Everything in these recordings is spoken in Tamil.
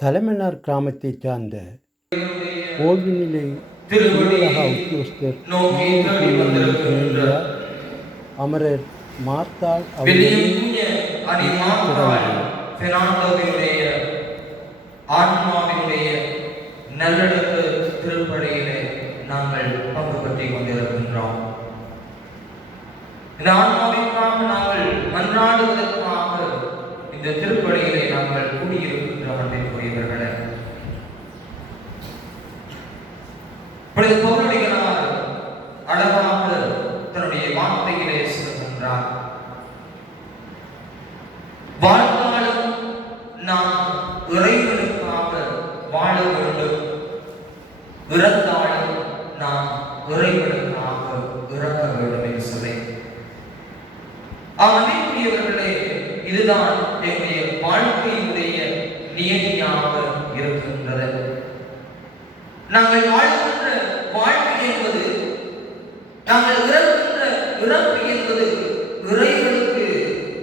தலைமன்னார் கிராமத்தைச் சார்ந்த ஓய்வு நிலை திருவடியை உத்தியோகஸ்தர் அமரர் மார்த்தாள் வெளியுங்க ஆன்மாவினுடைய நல்லடக்கு நாங்கள் பங்கு பற்றி கொண்டிருக்கின்றோம். இந்த இறைவனுக்காக இறக்க வேண்டும் என்று சொல்லி அன்பிற்குரியவர்களே இதுதான் எங்களுடைய வாழ்க்கையினுடைய நியதியாக இருக்கின்றது. நாங்கள் வாழ்கின்ற வாழ்க்கை என்பது நாங்கள் இறந்து இறப்பு என்பது இறைவனுக்கு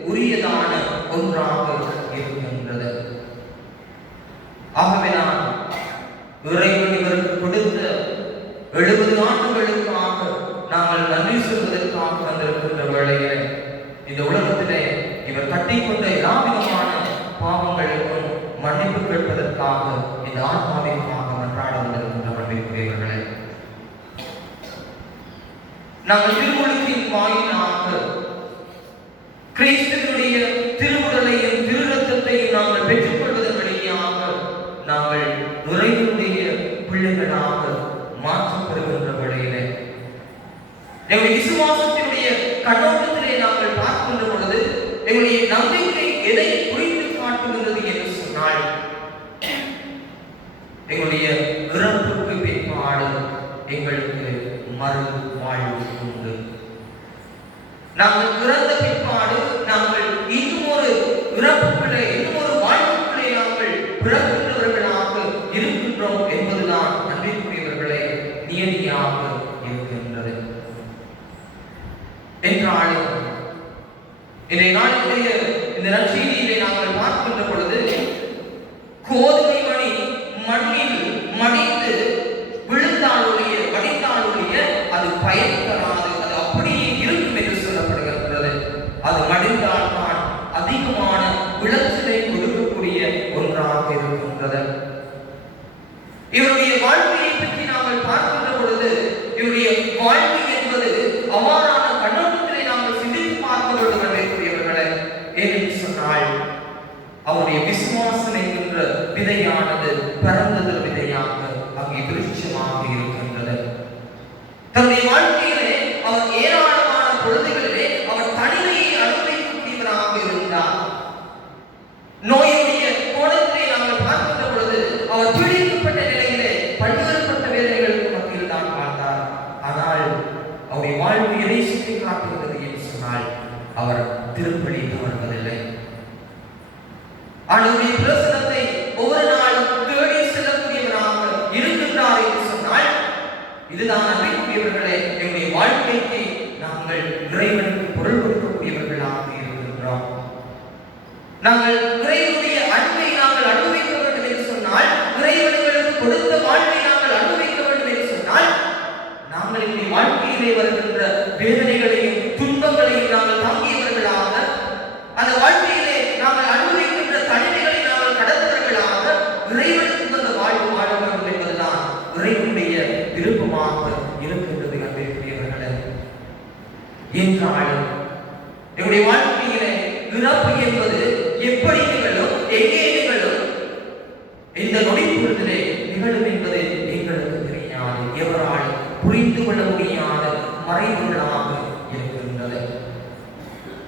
உரியதான ஒன்றாக இருக்கின்றது ஆகவே நான் இறைவன் இவருக்கு கொடுத்த எழுபது ஆண்டுகளுக்காக நாங்கள் நன்றி சொல்வதற்காக வந்திருக்கின்ற வேளையிலே இந்த உலகத்திலே கட்டி கொண்ட எல்லா விதமான பாவங்களுக்கும் மன்னிப்பு கேட்பதற்காக இந்த ஆத்மாவிற்காக மன்றாட வந்திருக்கின்ற மன்னிப்புரியவர்களே நாங்கள் திருமுழுக்கின் வாயிலாக கிறிஸ்தனுடைய திருவுடலையும் திருரத்தத்தையும் நாங்கள் பெற்றுக்கொள்வதன் வழியாக நாங்கள் இறைவனுடைய பிள்ளைகளாக மாற்றப்படுகின்ற வழியிலே. எங்களுடைய விசுவாசத்தினுடைய கண்ணோட்டத்தை எங்களுடைய நம்பிக்கை எதை குறித்து காட்டுகிறது என்று சொன்னால் எங்களுடைய இறப்புக்கு பின்பாடு எங்களுக்கு மறு வாழ்வு உண்டு. நாங்கள் இறந்த பிற்பாடு நாங்கள் இன்னும் ஒரு இறப்புக்குள்ளே இன்னும் ஒரு வாழ்வுக்குள்ளே நாங்கள் பிறக்கின்றவர்களாக இருக்கின்றோம் என்பதுதான் அன்பிற்குரியவர்களே நியதியாக இருக்கின்றது. என்றாலும் இதை நாளுடைய இந்த நற்செய்தியிலே நாங்கள் பார்க்கின்ற பொழுது கோதுமை மணி மண்ணில் அவருடைய எதை சுற்றி காட்டுகிறது என்று சொன்னால் அவர் திருப்படி தவறுவதில்லை. அவருடைய பிரசனத்தை ஒவ்வொரு நாளும் தேடி செல்லக்கூடியவராக இருக்கின்றார் என்று சொன்னால் இதுதான் அன்பிற்குரியவர்களே எங்களுடைய வாழ்க்கைக்கு நாங்கள் இறைவனுக்கு பொருள் கொடுக்கக்கூடியவர்களாக இருக்கின்றோம். நாங்கள்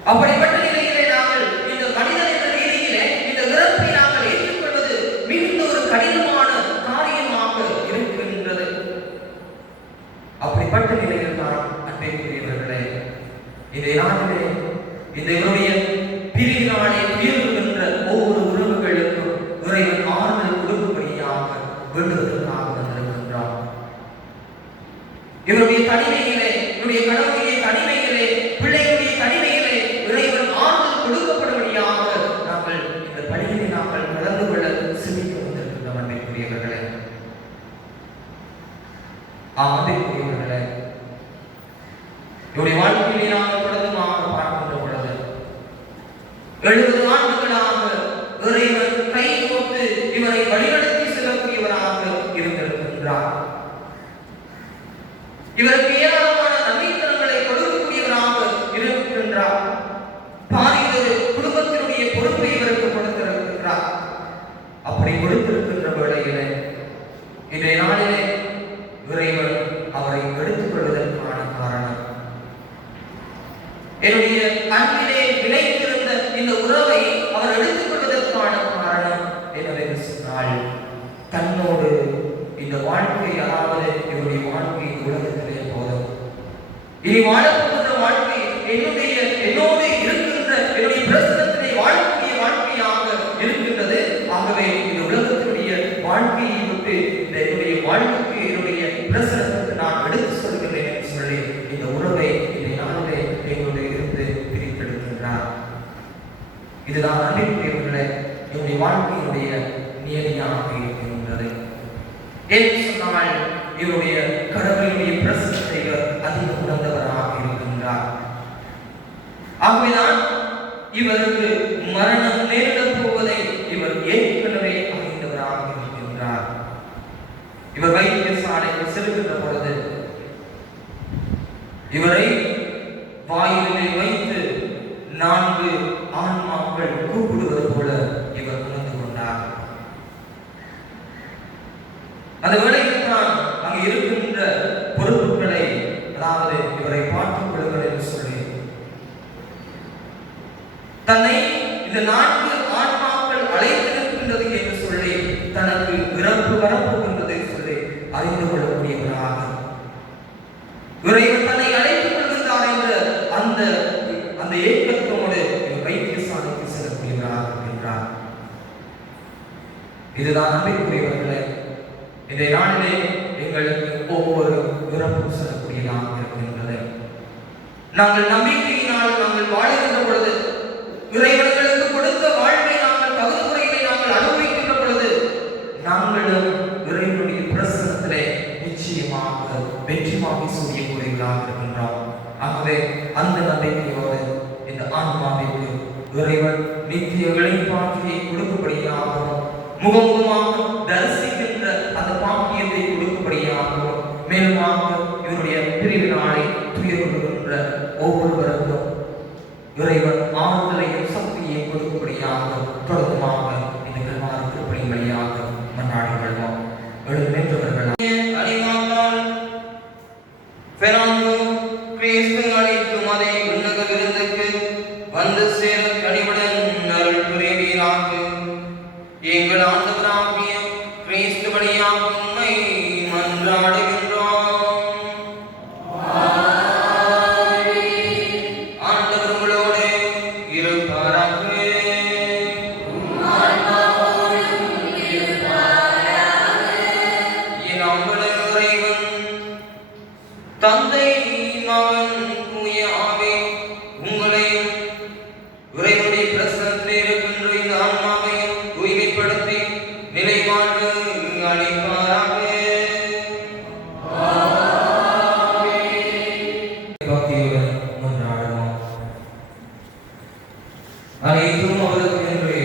அப்படிப்பட்ட அப்படி கொடுத்திருக்கின்ற வேளையிலே இன்றைய நாளிலே இறைவன் அவரை எடுத்துக் கொள்வதற்கான காரணம். என்னுடைய அன்பிலே விளைந்திருந்த இந்த உறவை அவர் எடுத்துக் கொள்வதற்கான காரணம் என்னவென்று சொன்னால் தன்னோடு இந்த வாழ்க்கை அதாவது என்னுடைய வாழ்க்கை உலகத்திலே போதும். இனி வாழப்போகின்ற வாழ்க்கை என்னுடைய என்னோடு இருக்கின்ற என்னுடைய பிரசனத்திலே வாழக்கூடிய வாழ்க்கையாக இருக்கின்றது ஆகவே இந்த உலகத்தினுடைய வாழ்க்கையை விட்டு இந்த என்னுடைய வாழ்க்கைக்கு என்னுடைய பிரசனத்துக்கு நான் எடுத்து சொல்கிறேன் என்று சொல்லி இந்த உறவை இந்த நாளிலே என்னுடைய இருந்து பிரித்தெடுக்கின்றார் இதுதான் அன்பிற்குரியவர்களே என்னுடைய வாழ்க்கையினுடைய நியதியாக இருக்கின்றது ஏன் சொன்னால் இவருடைய கடவுளுடைய பிரசனத்தை இவர் அதிக உணர்ந்தவராக இருக்கின்றார் ஆகவேதான் இவருக்கு மரணம் நேரிட போவதை இவர் ஏற்கனவே அறிந்தவராக இருக்கின்றார். இவர் வைத்தியசாலைக்கு செல்கின்ற பொழுது இவரை வாயிலே வைத்து நான்கு ஆன்மாக்கள் கூப்பிடுவது போல இவர் உணர்ந்து கொண்டார் அந்த வேளையில் தான் அங்கு இருக்கின்ற பொறுப்புகளை அதாவது இவரை பார்த்துக் கொள்ளுங்கள் என்று சொல்லி தன்னை இந்த நான்கு ஆன்மாக்கள் அழைத்திருக்கின்றது என்று சொல்லி தனக்கு இறப்பு வரப்போகின்றது என்று சொல்லி அறிந்து கொள்ளக்கூடியவராக. இறைவன் தன்னை அழைத்துக் கொள்கின்றார் என்ற அந்த அந்த ஏக்கத்தோடு வைத்தியசாலைக்கு செல்லக்கூடியவராக இருக்கின்றார் இதுதான் நம்பிக்கையுரியவர்களே இதை நாளிலே எங்களுக்கு ஒவ்வொரு இறப்பும் செல்லக்கூடியதாக இருக்கின்றது. நாங்கள் நம்பிக்கை நாங்கள் வாழுகின்ற பொழுது இறைவர்களுக்கு கொடுத்த வாழ்வை நாங்கள் தகுந்த முறையிலே நாங்கள் அனுபவிக்கின்ற பொழுது நாங்களும் இறைவனுடைய பிரசனத்திலே நிச்சயமாக வெற்றி வாங்கி சூரியக்கூடியவர்களாக இருக்கின்றோம் ஆகவே அந்த நம்பிக்கையோடு இந்த ஆன்மாவிற்கு இறைவன் நித்திய பாக்கியை கொடுக்கும்படியாகவும் முகமுகமாக தரிசிக்கின்ற அந்த பாக்கியத்தை கொடுக்கும்படியாகவும் மேலுமாக இவருடைய பிரிவு நாளை துயர்கொள்கின்ற ஒவ்வொருவருக்கும் இறைவன் ஆறுதலையும் சக்தியையும் கொடுக்கும்படியாக தொடர்ந்துமாக இந்த கல்வாரத்திற்கு வழியாக மன்னாடி கொள்வோம் எழுந்தவர்கள் அனைத்தும் அவருக்கு என்று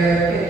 é,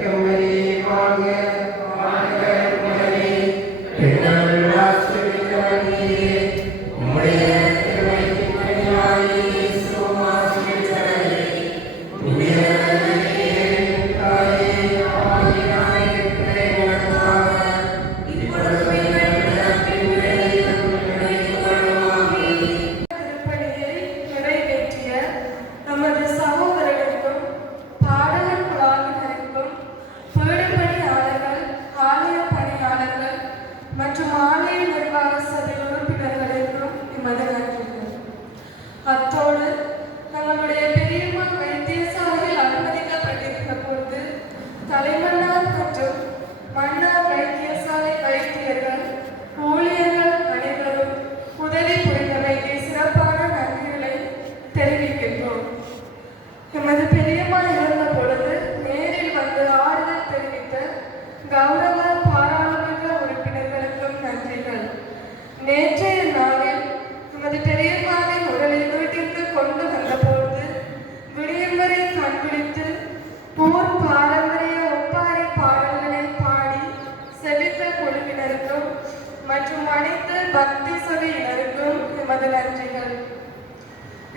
அனைத்து பக்தி சபையினருக்கும் எமது நன்றிகள்.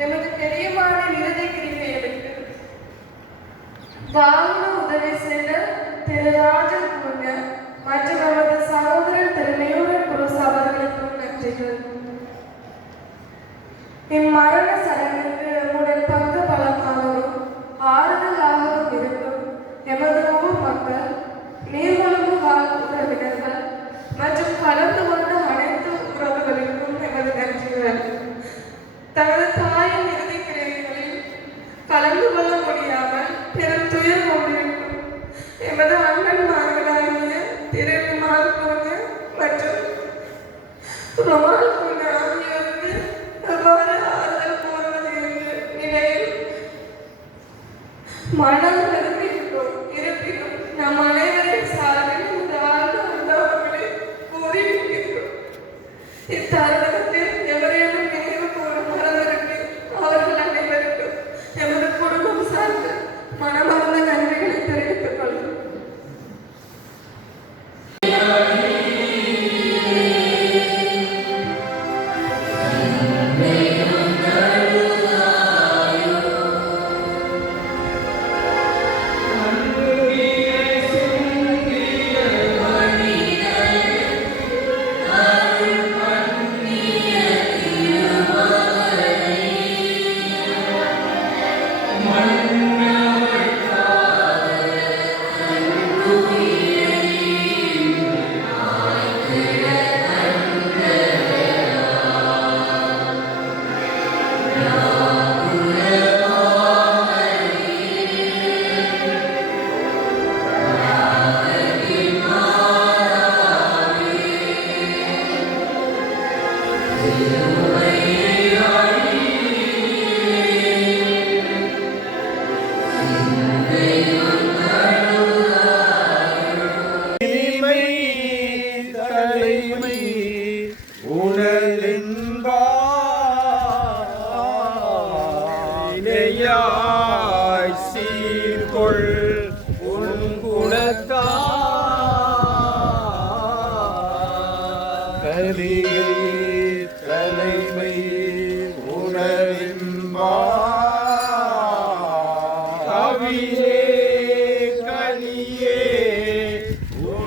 எமது பெரியமான இறுதி கிரிகைகளுக்கு வாழ்வு உதவி செய்த திரு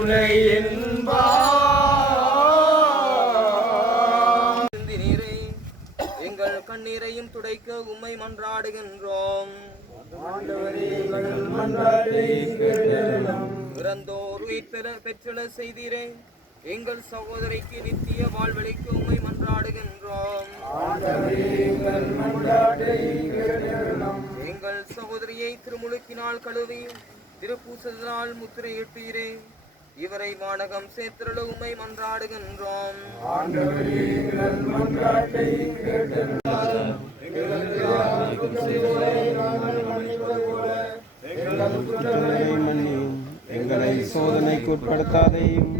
துணை எங்கள் கண்ணீரையும் துடைக்க உம்மை மன்றாடுகின்றோம். இறந்தோர் உயிர் பெற்றுள்ள செய்தீரே எங்கள் சகோதரிக்கு நித்திய வாழ்வழிக்கு உம்மை மன்றாடுகின்றோம். எங்கள் சகோதரியை திருமுழுக்கினால் கழுவி திருப்பூசதினால் முத்திரையிட்டீரே. இவரை வானகம் சேர்த்திரள உமை மன்றாடுகின்றோம். எங்களை சோதனைக்கு உட்படுத்தாதையும்